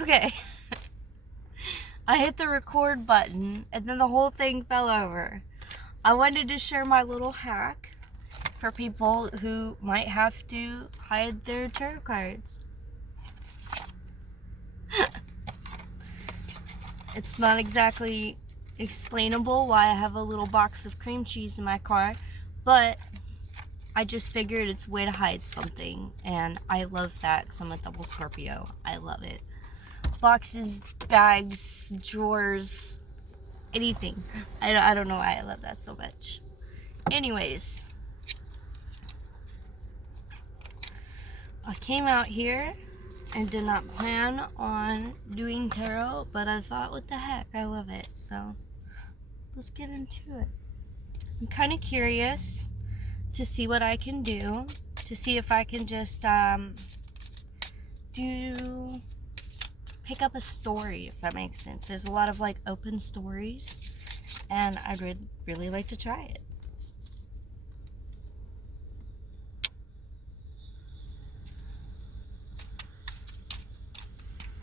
Okay. I hit the record button and then the whole thing fell over. I wanted to share my little hack for people who might have to hide their tarot cards. It's not exactly explainable why I have a little box of cream cheese in my car, but I just figured it's a way to hide something, and I love that because I'm a double Scorpio. I love it. Boxes, bags, drawers, anything. I don't know why I love that so much. Anyways, I came out here and did not plan on doing tarot, but I thought, what the heck, I love it. So let's get into it. I'm kind of curious to see what I can do, to see if I can just pick up a story, if that makes sense. There's a lot of like open stories, and I'd really like to try it.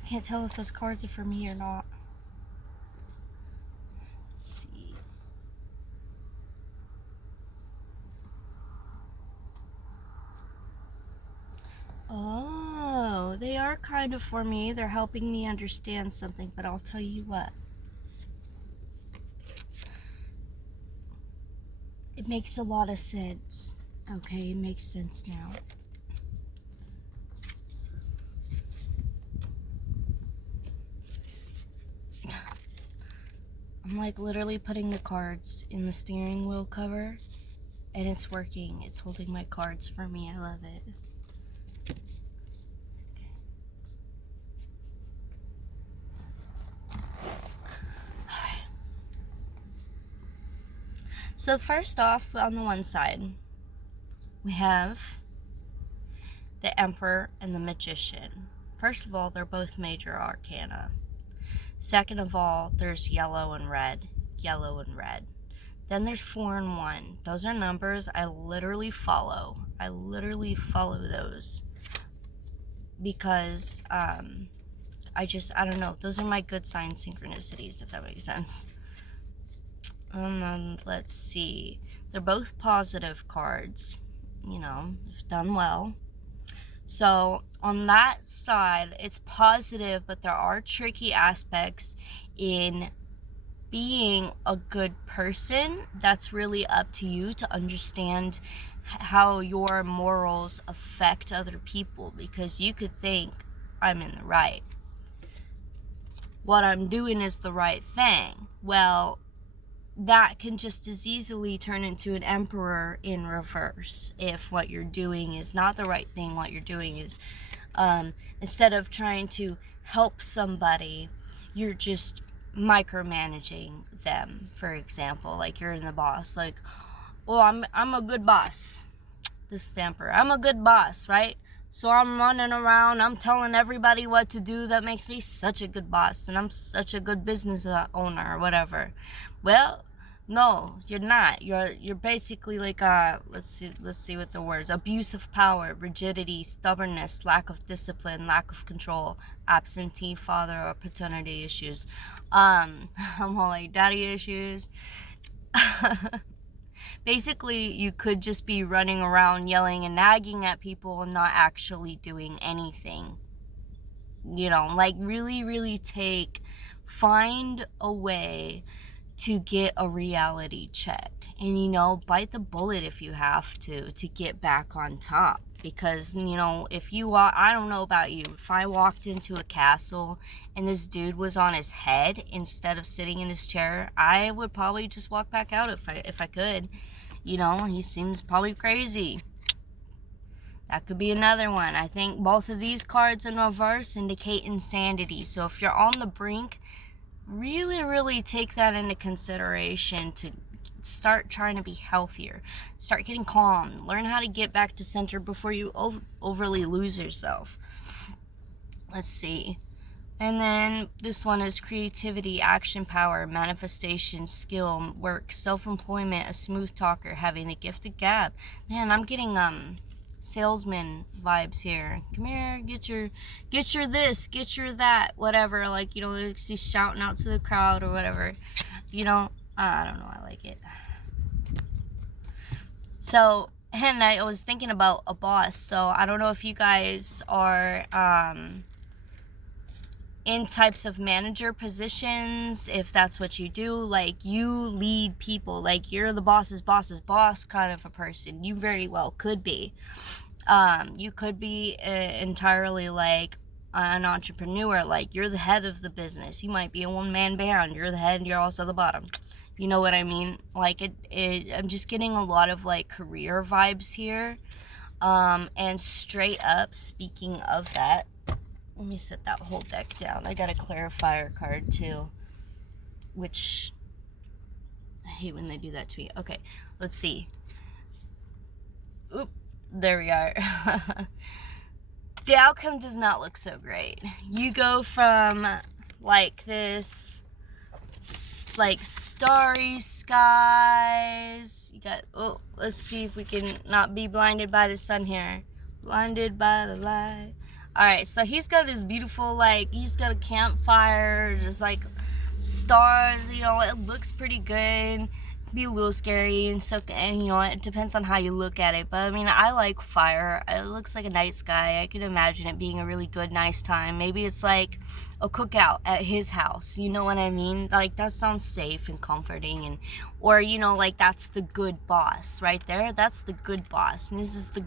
Can't tell if those cards are for me or not. Let's see. Oh, they are kind of for me. They're helping me understand something, but I'll tell you what. It makes a lot of sense. Okay, it makes sense now. I'm like literally putting the cards in the steering wheel cover, and it's working. It's holding my cards for me. I love it. So first off, on the one side, we have the Emperor and the Magician. First of all, they're both major arcana. Second of all, there's yellow and red. Then there's 4 and 1. Those are numbers I literally follow. I literally follow those because I don't know. Those are my good sign synchronicities, if that makes sense. And then let's see. They're both positive cards. You know, they've done well. So on that side, it's positive, but there are tricky aspects in being a good person. That's really up to you to understand how your morals affect other people, because you could think, I'm in the right. What I'm doing is the right thing. Well, that can just as easily turn into an Emperor in reverse if what you're doing is not the right thing. What you're doing is instead of trying to help somebody, you're just micromanaging them. For example, like you're in the boss, like, well, I'm a good boss. This is the Emperor. I'm a good boss, right? So I'm running around, I'm telling everybody what to do. That makes me such a good boss, and I'm such a good business owner or whatever. Well, no, you're not. You're basically like let's see what the words: abuse of power, rigidity, stubbornness, lack of discipline, lack of control, absentee father or paternity issues. I'm all like daddy issues. Basically, you could just be running around yelling and nagging at people and not actually doing anything. You know, like really find a way to get a reality check, and you know, bite the bullet if you have to get back on top. Because you know, if you I don't know about you, if I walked into a castle and this dude was on his head instead of sitting in his chair, I would probably just walk back out if I could. You know, he seems probably crazy. That could be another one. I think both of these cards in reverse indicate insanity. So if you're on the brink, really take that into consideration to start trying to be healthier. Start getting calm. Learn how to get back to center before you overly lose yourself. Let's see. And then this one is creativity, action power, manifestation, skill, work, self-employment, a smooth talker, having the gift of gab. Man, I'm getting salesman vibes here. Come here, get your this, get your that, whatever. Like, you know, he's shouting out to the crowd or whatever. You know, I don't know, I like it. So, and I was thinking about a boss. So I don't know if you guys are in types of manager positions, if that's what you do. Like, you lead people, like you're the boss's boss kind of a person. You very well could be. You could be entirely like an entrepreneur, like you're the head of the business. You might be a one-man band, you're the head, you're also the bottom. You know what I mean? Like, I'm just getting a lot of like career vibes here. And straight up, speaking of that, let me set that whole deck down. I got a clarifier card too, which I hate when they do that to me. Okay, let's see. Oop, there we are. The outcome does not look so great. You go from like this, like starry skies. You got, oh, let's see if we can not be blinded by the sun here. Blinded by the light. Alright, so he's got this beautiful, like, he's got a campfire, just like stars, you know, it looks pretty good. Be a little scary and so, and you know, it depends on how you look at it. But I mean, I like fire. It looks like a night sky. I can imagine it being a really good, nice time. Maybe it's like a cookout at his house. You know what I mean? Like, that sounds safe and comforting, and or you know, like, that's the good boss right there. That's the good boss, and this is the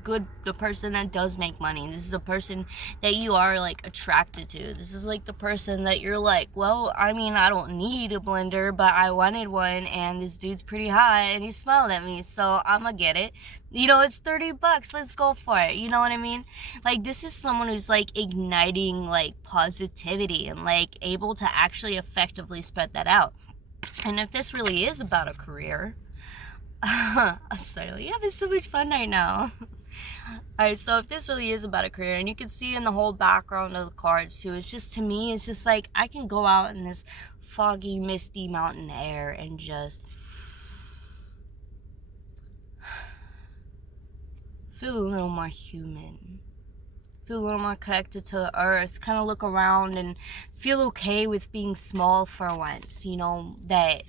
person that does make money. This is the person that you are like attracted to. This is like the person that you're like, well, I mean, I don't need a blender, but I wanted one, and this dude's pretty hot, and he smiled at me, so I'm gonna get it. You know, it's $30. Let's go for it. You know what I mean? Like, this is someone who's like igniting like positivity and like able to actually effectively spread that out. And if this really is about a career, I'm sorry, you're having so much fun right now. Alright, so if this really is about a career, and you can see in the whole background of the cards too, it's just, to me, it's just like I can go out in this foggy, misty mountain air and just feel a little more human, feel a little more connected to the earth, kind of look around and feel okay with being small for once, you know, that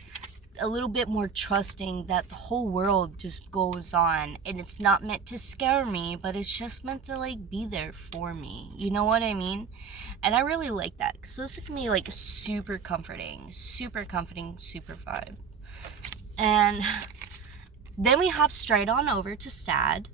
a little bit more trusting that the whole world just goes on, and it's not meant to scare me, but it's just meant to like be there for me. You know what I mean? And I really like that, because those can be like super comforting, super vibe. And then we hop straight on over to sad.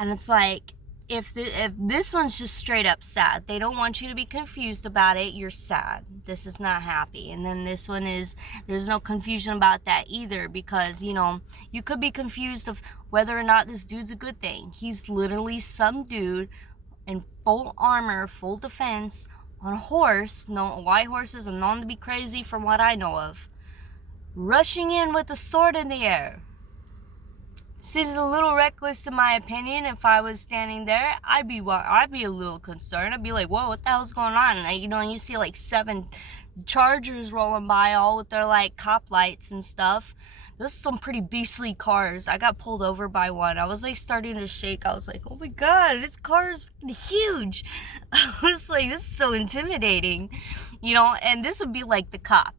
And it's like, if this one's just straight up sad, they don't want you to be confused about it. You're sad. This is not happy. And then this one is, there's no confusion about that either, because, you know, you could be confused of whether or not this dude's a good thing. He's literally some dude in full armor, full defense, on a horse. No, white horses are known to be crazy from what I know of. Rushing in with a sword in the air. Seems a little reckless in my opinion. If I was standing there, I'd be a little concerned. I'd be like, whoa, what the hell's going on? Like, you know, and you see like 7 Chargers rolling by, all with their like cop lights and stuff. Those are some pretty beastly cars. I got pulled over by one. I was like starting to shake. I was like, oh my god, this car is huge. I was like, this is so intimidating. You know, and this would be like the cop.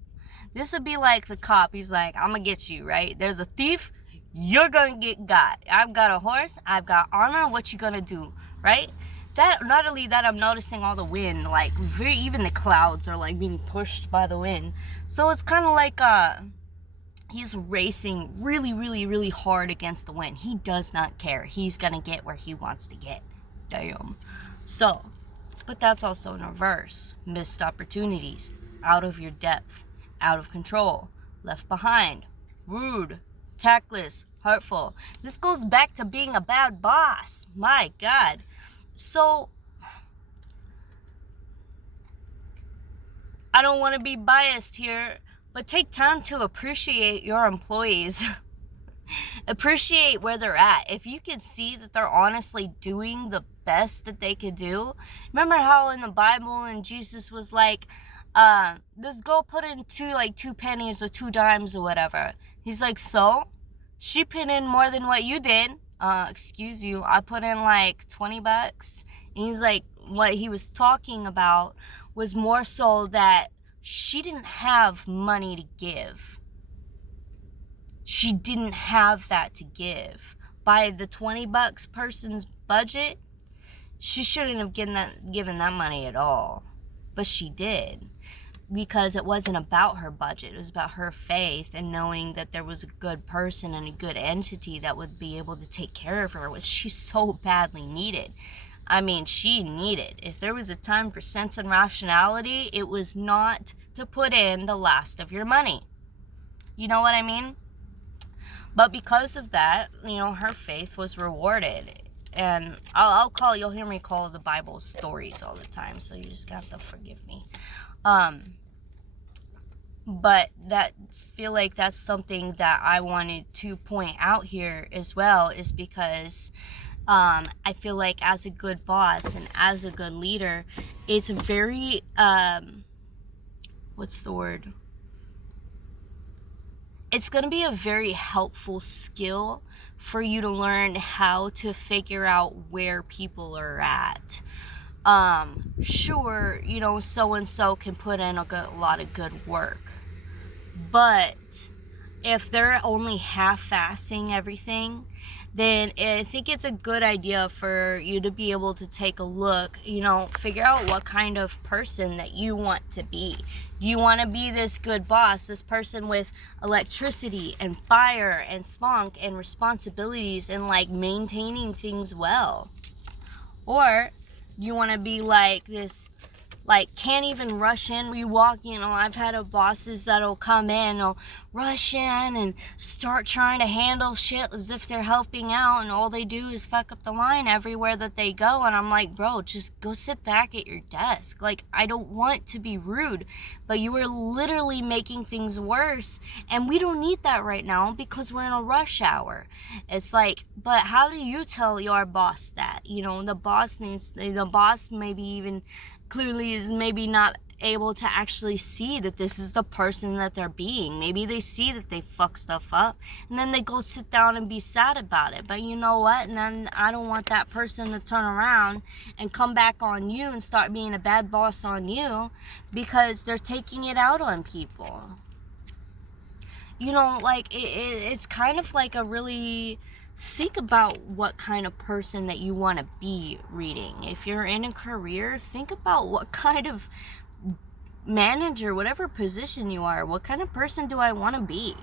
This would be like the cop. He's like, I'm gonna get you, right? There's a thief. You're gonna get got. I've got a horse, I've got armor, what you gonna do, right? That, not only that, I'm noticing all the wind, like even the clouds are like being pushed by the wind. So it's kind of like he's racing really hard against the wind. He does not care. He's gonna get where he wants to get. Damn. So, but that's also in reverse. Missed opportunities, out of your depth, out of control, left behind, rude, tactless, hurtful. This goes back to being a bad boss. My god. So, I don't want to be biased here, but take time to appreciate your employees. Appreciate where they're at. If you can see that they're honestly doing the best that they could do. Remember how in the Bible and Jesus was like, just go put in 2 pennies or 2 dimes or whatever. He's like, so? She put in more than what you did. excuse you, I put in like $20. And he's like, what he was talking about was more so that she didn't have money to give. She didn't have that to give. By the $20 person's budget, she shouldn't have given that money at all. But she did. Because it wasn't about her budget. It was about her faith and knowing that there was a good person and a good entity that would be able to take care of her, which she so badly needed. I mean, she needed. If there was a time for sense and rationality, it was not to put in the last of your money. You know what I mean? But because of that, her faith was rewarded. And you'll hear me call the Bible stories all the time, so you just have to forgive me. But feel like that's something that I wanted to point out here as well, is because I feel like as a good boss and as a good leader, it's very, what's the word? It's going to be a very helpful skill for you to learn how to figure out where people are at. Sure, so-and-so can put in a lot of good work. But if they're only half-assing everything, then I think it's a good idea for you to be able to take a look, figure out what kind of person that you want to be. Do you want to be this good boss, this person with electricity and fire and spunk and responsibilities and like maintaining things well? Or do you want to be like this, like can't even rush in? We walk, I've had bosses that'll come in, they'll rush in and start trying to handle shit as if they're helping out, and all they do is fuck up the line everywhere that they go. And I'm like, bro, just go sit back at your desk. Like, I don't want to be rude, but you are literally making things worse, and we don't need that right now because we're in a rush hour. It's like, but how do you tell your boss that? The boss maybe even clearly is maybe not able to actually see that this is the person that they're being. Maybe they see that they fuck stuff up, and then they go sit down and be sad about it. But you know what? And then I don't want that person to turn around and come back on you and start being a bad boss on you because they're taking it out on people. It's kind of like a really... Think about what kind of person that you want to be reading. If you're in a career, think about what kind of manager, whatever position you are, what kind of person do I want to be?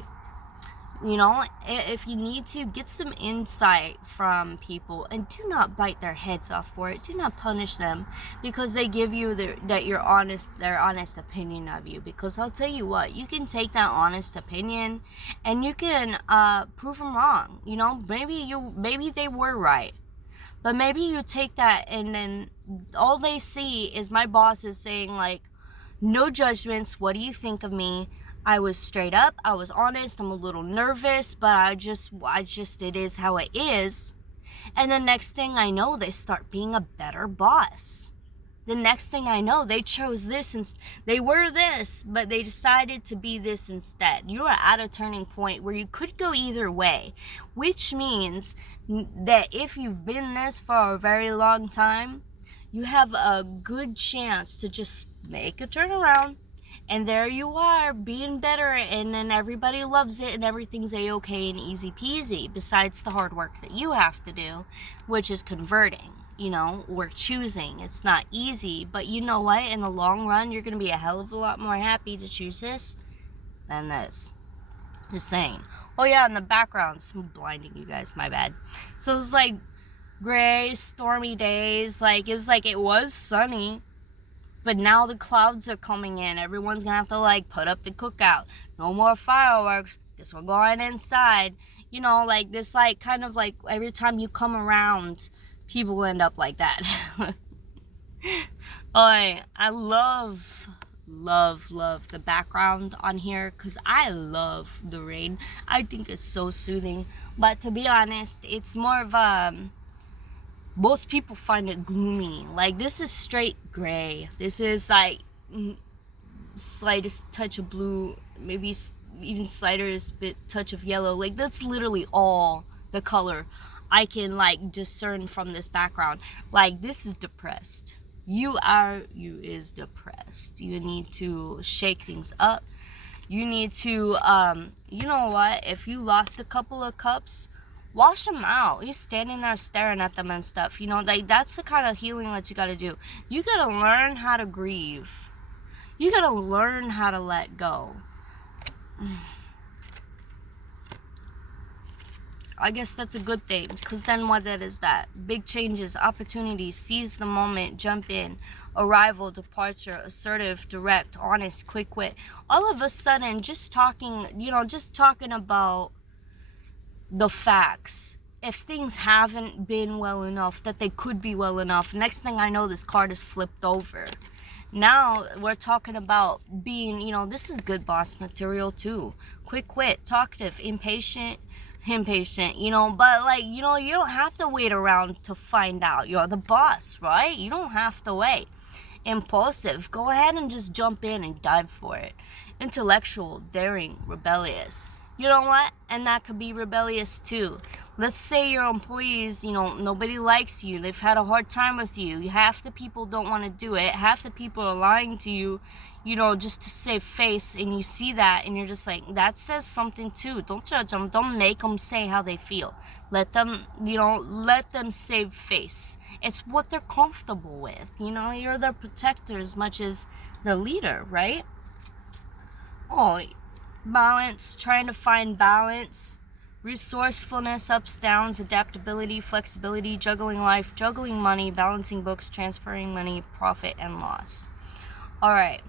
If you need to, get some insight from people and do not bite their heads off for it. Do not punish them because they give you their honest opinion of you. Because I'll tell you what, you can take that honest opinion and you can prove them wrong. Maybe they were right, but maybe you take that and then all they see is my boss is saying like, no judgments. What do you think of me? I was straight up. I was honest. I'm a little nervous, but I just, it is how it is. And the next thing I know, they start being a better boss. The next thing I know, they chose this and they were this, but they decided to be this instead. You are at a turning point where you could go either way, which means that if you've been this for a very long time, you have a good chance to just make a turnaround. And there you are, being better, and then everybody loves it, and everything's a-okay and easy peasy, besides the hard work that you have to do, which is converting, or choosing. It's not easy, but you know what? In the long run, you're going to be a hell of a lot more happy to choose this than this. Just saying. Oh yeah, in the background, I'm blinding you guys, my bad. So it's like gray, stormy days, it was sunny. But now the clouds are coming in. Everyone's going to have to, put up the cookout. No more fireworks. Guess we're going inside. This, kind of every time you come around, people end up like that. I love the background on here because I love the rain. I think it's so soothing. But to be honest, it's more of most people find it gloomy. This is straight gray. This is slightest touch of blue, maybe even slightest bit touch of yellow. That's literally all the color I can like discern from this background, like this is depressed. You is depressed. You need to shake things up. You need to you know what, if you lost a couple of cups, wash them out. You're standing there staring at them and stuff, you know, like that's the kind of healing that you got to do. You got to learn how to grieve. You got to learn how to let go. I guess that's a good thing, because then what that is that? Big changes, opportunities, seize the moment, jump in, arrival, departure, assertive, direct, honest, quick wit. All of a sudden, just talking, you know, just talking about the facts. If things haven't been well enough, that they could be well enough, next thing I know, this card is flipped over. Now we're talking about being, you know, this is good boss material too. Quick wit, talkative, impatient, you know, but like, you know, you don't have to wait around to find out. You're the boss, right? You don't have to wait. Impulsive, go ahead and just jump in and dive for it. Intellectual, daring, rebellious. You know what? And that could be rebellious too. Let's say your employees, you know, nobody likes you. They've had a hard time with you. Half the people don't want to do it. Half the people are lying to you, you know, just to save face. And you see that and you're just like, that says something too. Don't judge them. Don't make them say how they feel. Let them, you know, let them save face. It's what they're comfortable with. You know, you're their protector as much as the leader, right? Oh, balance, trying to find balance. Resourcefulness, ups, downs, adaptability, flexibility, juggling life, juggling money, balancing books, transferring money, profit and loss. All right.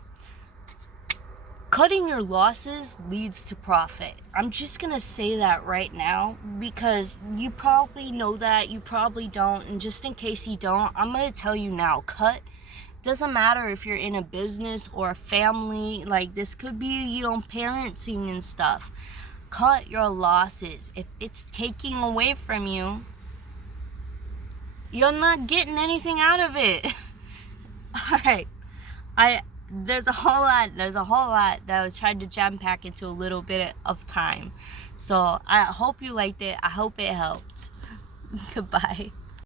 Cutting your losses leads to profit. I'm just going to say that right now because you probably know that, you probably don't, and just in case you don't, I'm going to tell you now, cut. Doesn't matter if you're in a business or a family, like this could be, you know, parenting and stuff. Cut your losses. If it's taking away from you, you're not getting anything out of it. All right. There's a whole lot that I was trying to jam pack into a little bit of time. So I hope you liked it. I hope it helped. Goodbye.